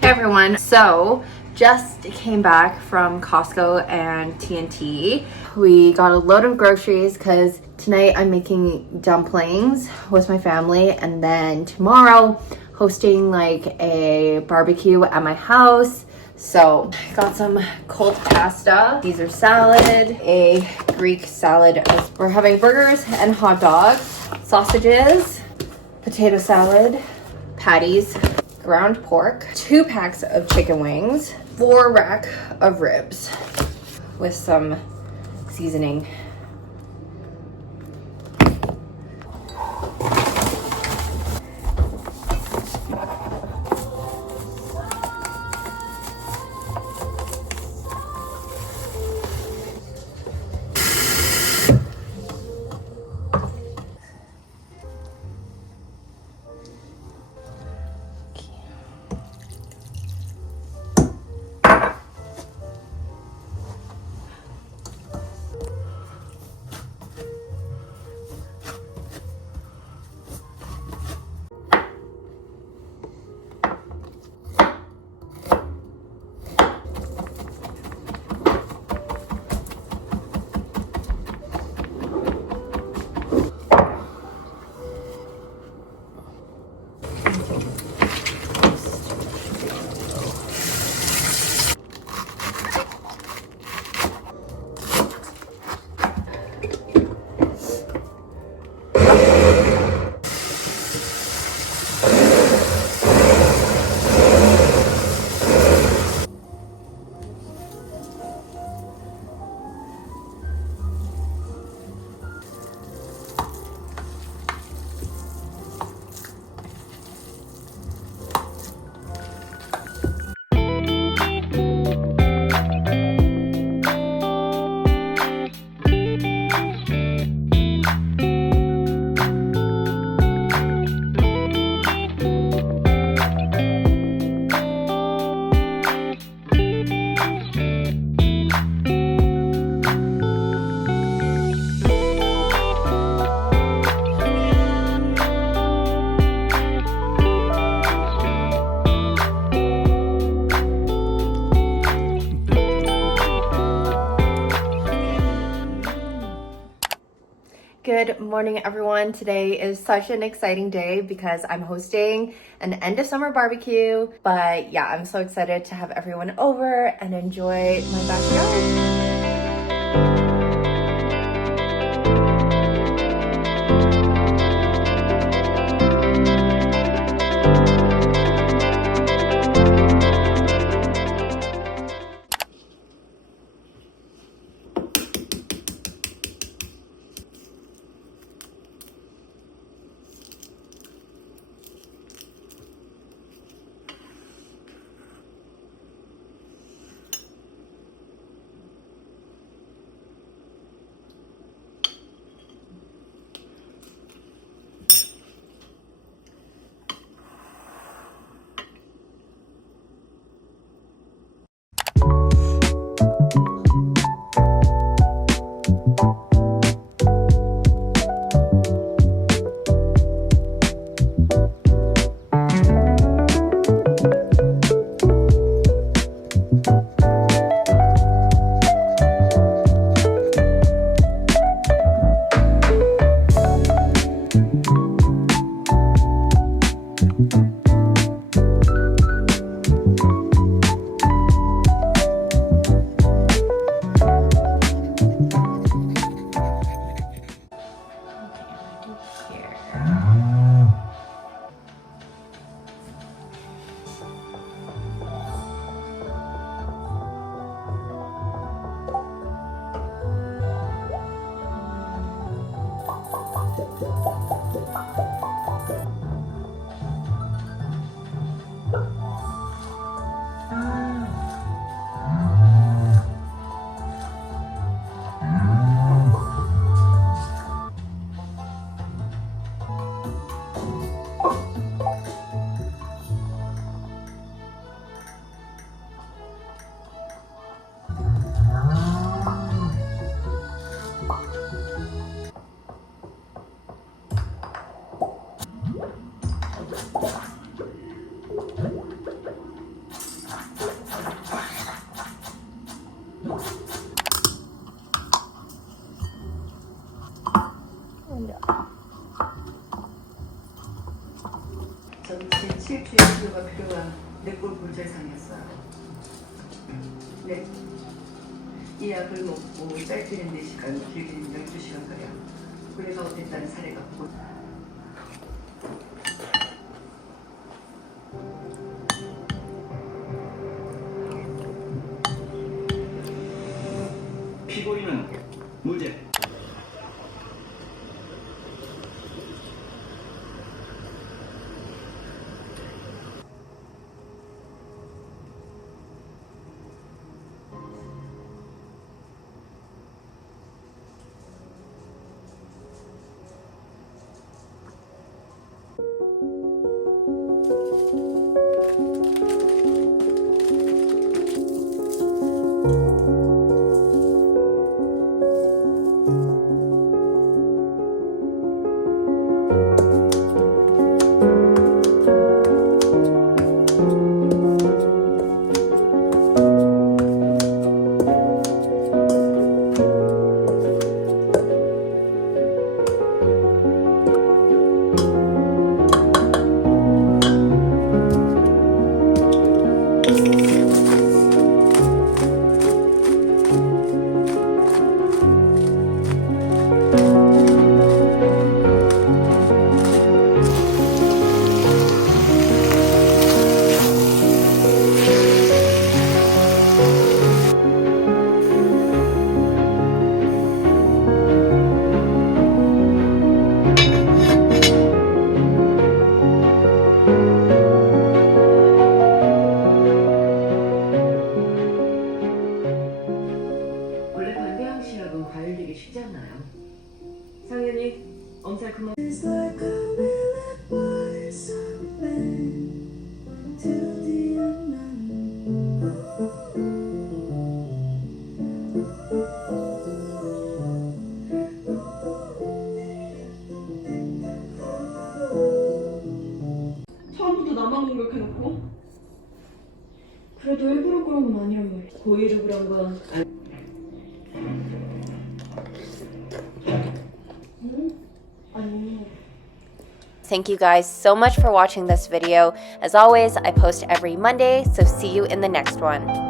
Hey everyone, so just came back from Costco and TNT. We got a load of groceries because tonight I'm making dumplings with my family, and then tomorrow hosting like a barbecue at my house. So got some cold pasta, Caesar salad, a Greek salad. We're having burgers and hot dogs, sausages, potato salad, patties, ground pork, 2 packs of chicken wings, 4 rack of ribs with some seasoning. Good morning, everyone. Today is such an exciting day because I'm hosting an end of summer barbecue. But yeah, I'm so excited to have everyone over and enjoy my backyard. 전체 7주의 치료가 필요한 뇌골 골절상이었어요. 네. 이 약을 먹고 짧게는 4시간, 길게는 12시간 가량 불해가 됐다는 사례가 보고. 피고인은 무죄. 처음부터 나만 공격해놓고 그래도 일부러 그런 건 아니란 말이야. 고의로 그런 건 아니. Thank you guys so much for watching this video. As always, I post every Monday, so see you in the next one.